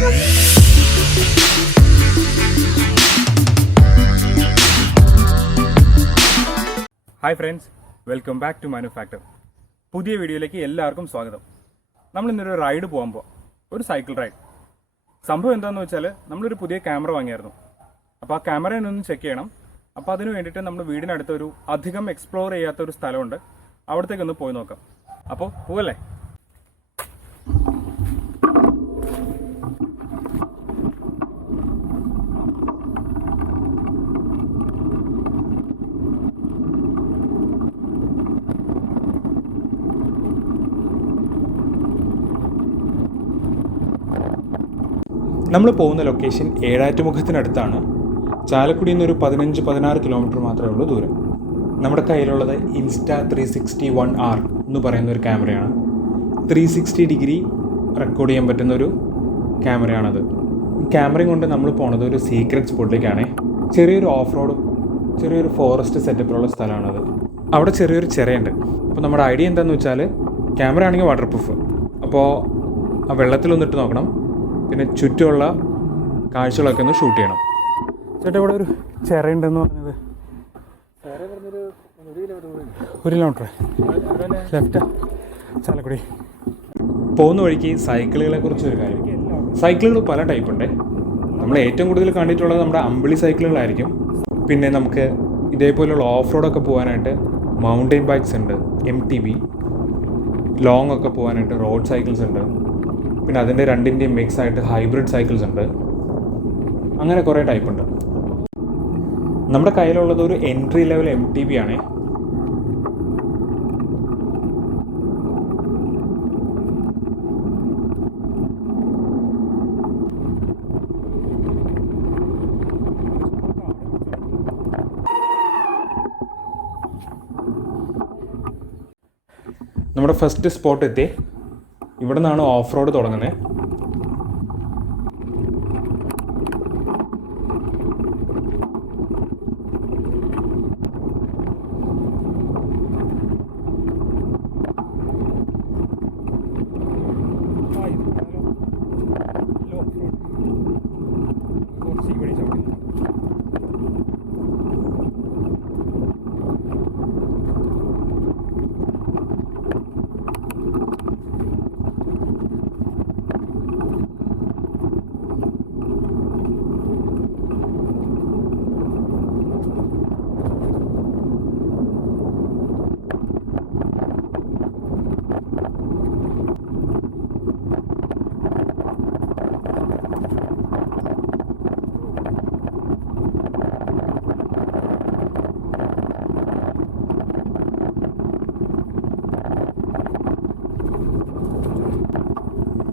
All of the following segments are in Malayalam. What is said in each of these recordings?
Hi friends, welcome back to manufacture. പുതിയ വീഡിയോയിലേക്ക് എല്ലാവർക്കും സ്വാഗതം. നമ്മൾ ഇന്നൊരു റൈഡ് പോകുമ്പോൾ ഒരു സൈക്കിൾ റൈഡ്. സംഭവം എന്താണെന്ന് വെച്ചാൽ നമ്മളൊരു പുതിയ ക്യാമറ വാങ്ങിയായിരുന്നു. അപ്പോൾ ആ ക്യാമറയൊന്ന് ചെക്ക് ചെയ്യണം. അപ്പോൾ അതിന് വേണ്ടിയിട്ട് നമ്മൾ വീടിനടുത്തൊരു അധികം എക്സ്പ്ലോർ ചെയ്യാത്തൊരു സ്ഥലമുണ്ട്. അവിടത്തേക്കൊന്ന് പോയി നോക്കാം. അപ്പോൾ പോവല്ലേ? നമ്മൾ പോകുന്ന ലൊക്കേഷൻ ഏഴാറ്റുമുഖത്തിനടുത്താണ്. ചാലക്കുടിയിൽ നിന്നൊരു 15-16 കിലോമീറ്റർ മാത്രമേ ഉള്ളൂ ദൂരം. നമ്മുടെ കയ്യിലുള്ളത് Insta360 എന്ന് പറയുന്ന ഒരു ക്യാമറയാണ്. 360 ഡിഗ്രി റെക്കോർഡ് ചെയ്യാൻ പറ്റുന്ന ഒരു ക്യാമറയാണത്. ഈ ക്യാമറയും കൊണ്ട് നമ്മൾ പോണത് ഒരു സീക്രട്ട് സ്പോട്ടിലേക്കാണ്. ചെറിയൊരു ഓഫ് റോഡും ചെറിയൊരു ഫോറസ്റ്റ് സെറ്റപ്പിലുള്ള സ്ഥലമാണത്. അവിടെ ചെറിയൊരു ചിറയുണ്ട്. അപ്പോൾ നമ്മുടെ ഐഡിയ എന്താണെന്ന് വെച്ചാൽ, ക്യാമറ ആണെങ്കിൽ വാട്ടർ പ്രൂഫ്, അപ്പോൾ ആ വെള്ളത്തിലൊന്നിട്ട് നോക്കണം. പിന്നെ ചുറ്റുമുള്ള കാഴ്ചകളൊക്കെ ഒന്ന് ഷൂട്ട് ചെയ്യണം. ചേട്ടാ, ഇവിടെ ഒരു ചിറയുണ്ടെന്ന് പറഞ്ഞത് 1 കിലോമീറ്റർ ലെഫ്റ്റ് ചാലക്കുടി. പോകുന്ന വഴിക്ക് സൈക്കിളുകളെ കുറിച്ചൊരു കാര്യം. സൈക്കിളുകൾ പല ടൈപ്പ് ഉണ്ട്. നമ്മൾ ഏറ്റവും കൂടുതൽ കണ്ടിട്ടുള്ളത് നമ്മുടെ അമ്പിളി സൈക്കിളുകളായിരിക്കും. പിന്നെ നമുക്ക് ഇതേപോലെയുള്ള ഓഫ് റോഡൊക്കെ പോകാനായിട്ട് മൗണ്ടൻ ബൈക്സ് ഉണ്ട്, MTB. ലോങ് ഒക്കെ പോകാനായിട്ട് റോഡ് സൈക്കിൾസ് ഉണ്ട്. പിന്നെ അതിൻ്റെ രണ്ടിൻ്റെയും മിക്സ് ആയിട്ട് ഹൈബ്രിഡ് സൈക്കിൾസ് ഉണ്ട്. അങ്ങനെ കുറേ ടൈപ്പ് ഉണ്ട്. നമ്മുടെ കയ്യിലുള്ളത് ഒരു എൻട്രി ലെവൽ MTB ആണ്. നമ്മുടെ ഫസ്റ്റ് സ്പോട്ട് എത്തി. ഇവിടെ നിന്നാണ് ഓഫ് റോഡ് തുടങ്ങുന്നത്.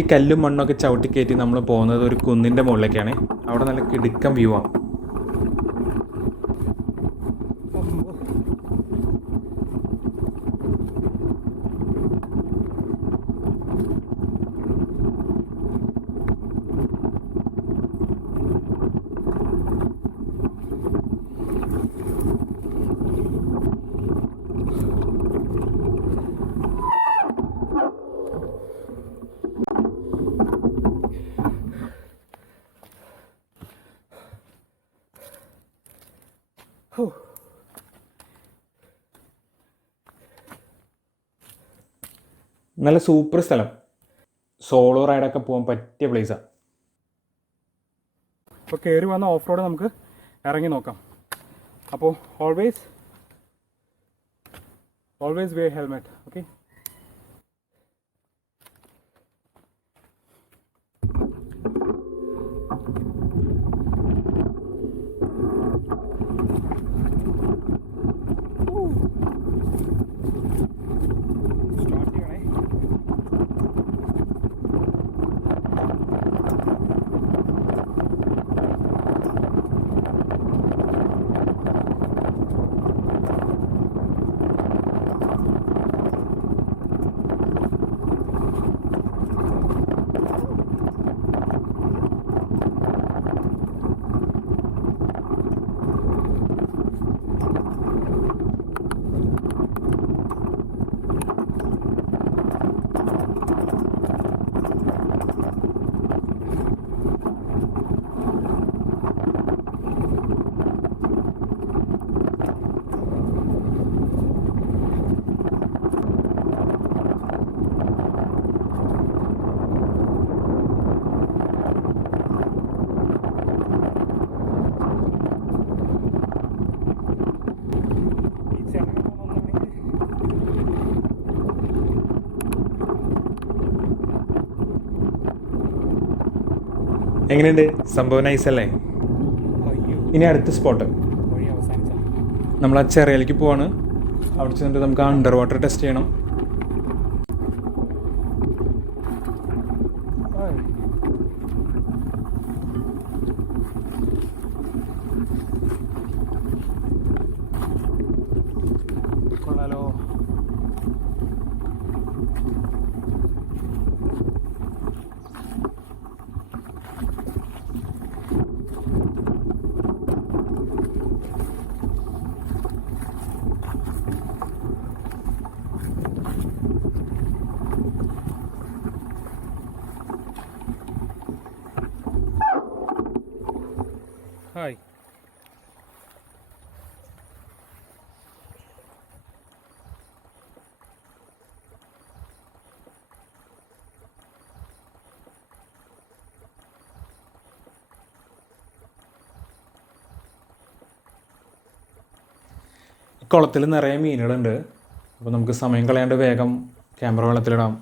ഈ കല്ലും മണ്ണൊക്കെ ചവിട്ടി കയറ്റി നമ്മൾ പോകുന്നത് ഒരു കുന്നിൻ്റെ മുകളിലേക്കാണ്. അവിടെ നല്ല കിടുക്കം വ്യൂ ആണ്. നല്ല സൂപ്പർ സ്ഥലം. സോളോ റൈഡൊക്കെ പോകാൻ പറ്റിയ പ്ലേസാണ്. ഇപ്പോൾ കയറി വന്ന ഓഫ് റോഡ് നമുക്ക് ഇറങ്ങി നോക്കാം. അപ്പോൾ ഓൾവേസ് വെയർ ഹെൽമെറ്റ്. ഓക്കെ, എങ്ങനെയുണ്ട്? സംഭവം നൈസല്ലേ? ഇനി അടുത്ത സ്പോട്ട് നമ്മൾ ആ ചെറിയലേക്ക് പോവാണ്. അവിടെ ചെന്നിട്ട് നമുക്ക് ആ അണ്ടർ വാട്ടർ ടെസ്റ്റ് ചെയ്യണം. കൊള്ളാലോ. ഹായ്. കുളത്തിൽ നിറയെ മീനുകളുണ്ട്. അപ്പോൾ നമുക്ക് സമയം കളയാണ്ട് വേഗം ക്യാമറ വെള്ളത്തിലിടാം.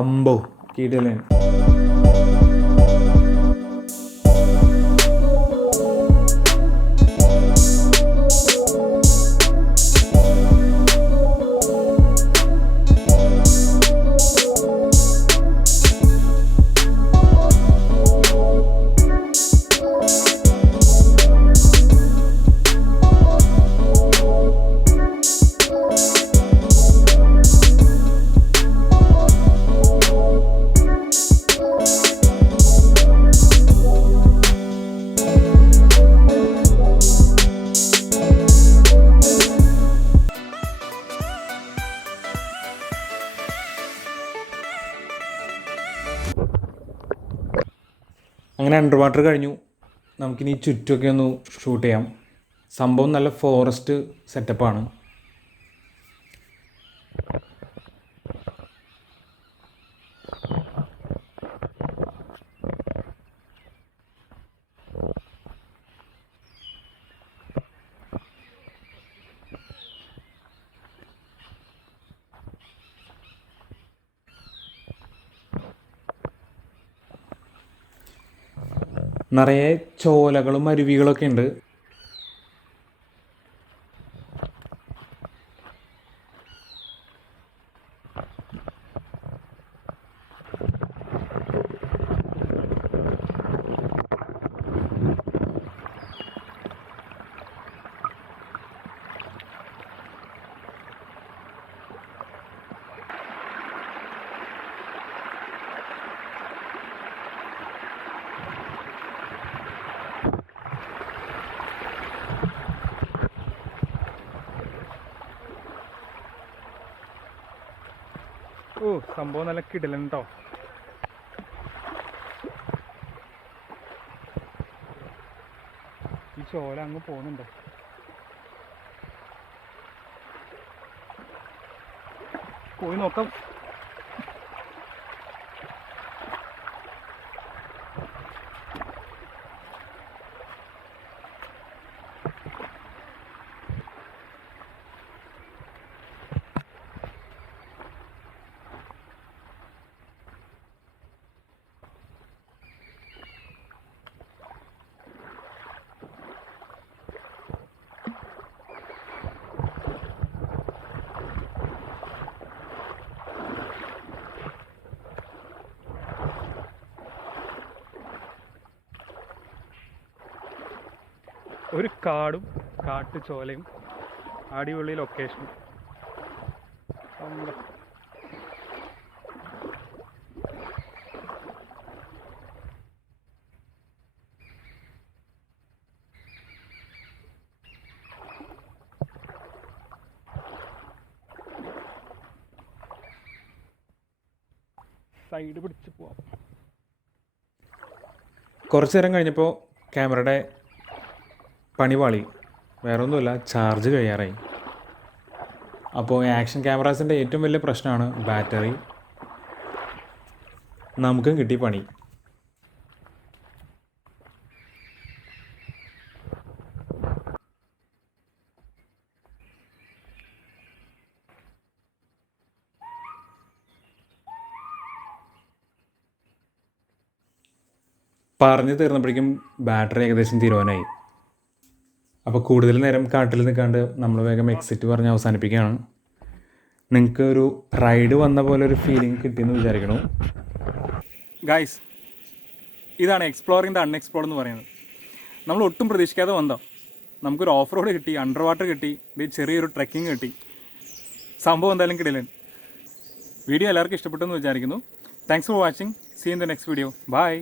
അമ്പോ കിടിലൻ. അങ്ങനെ അണ്ടർ വാട്ടർ കഴിഞ്ഞു. നമുക്കിനി ചുറ്റുമൊക്കെ ഒന്ന് ഷൂട്ട് ചെയ്യാം. സംഭവം നല്ല ഫോറസ്റ്റ് സെറ്റപ്പാണ്. നിറയെ ചോലകളും അരുവികളൊക്കെ ഉണ്ട്. ഓ, സംഭവം നല്ല കിടിലൻ കേട്ടോ. ഈ ചോല അങ്ങ് പോകുന്നുണ്ടോ? പോയി നോക്കാം. ഒരു കാടും കാട്ടുചോലയും അടിപൊളി ലൊക്കേഷൻ. സൈഡ് പിടിച്ച് പോവാം. കുറച്ച് നേരം കഴിഞ്ഞപ്പോൾ ക്യാമറയുടെ പണിപാളി. വേറെ ഒന്നുമില്ല, ചാർജ് കഴിയാറായി. അപ്പോൾ ആക്ഷൻ ക്യാമറാസിൻ്റെ ഏറ്റവും വലിയ പ്രശ്നമാണ് ബാറ്ററി. നമുക്കും കിട്ടി പണി. പറഞ്ഞു തീർന്നപ്പോഴേക്കും ബാറ്ററി ഏകദേശം തീരുവാനായി. അപ്പോൾ കൂടുതൽ നേരം കാട്ടിൽ നിൽക്കാണ്ട് നമ്മൾ വേഗം എക്സിറ്റ് പറഞ്ഞ് അവസാനിപ്പിക്കുകയാണ്. നിങ്ങൾക്ക് ഒരു റൈഡ് വന്ന പോലെ ഒരു ഫീലിംഗ് കിട്ടിയെന്ന് വിചാരിക്കണു. ഗൈസ്, ഇതാണ് എക്സ്പ്ലോറിങ് ദ അൺഎക്സ്പ്ലോർഡ് എന്ന് പറയുന്നത്. നമ്മൾ ഒട്ടും പ്രതീക്ഷിക്കാതെ വന്നതാണ്. നമുക്കൊരു ഓഫ് റോഡ് കിട്ടി, അണ്ടർ വാട്ടർ കിട്ടി, ഇത് ചെറിയൊരു ട്രെക്കിങ് കിട്ടി. സംഭവം എന്തായാലും കിടിലൻ. വീഡിയോ എല്ലാവർക്കും ഇഷ്ടപ്പെട്ടെന്ന് വിചാരിക്കുന്നു. Thanks for watching. See in the next video. By.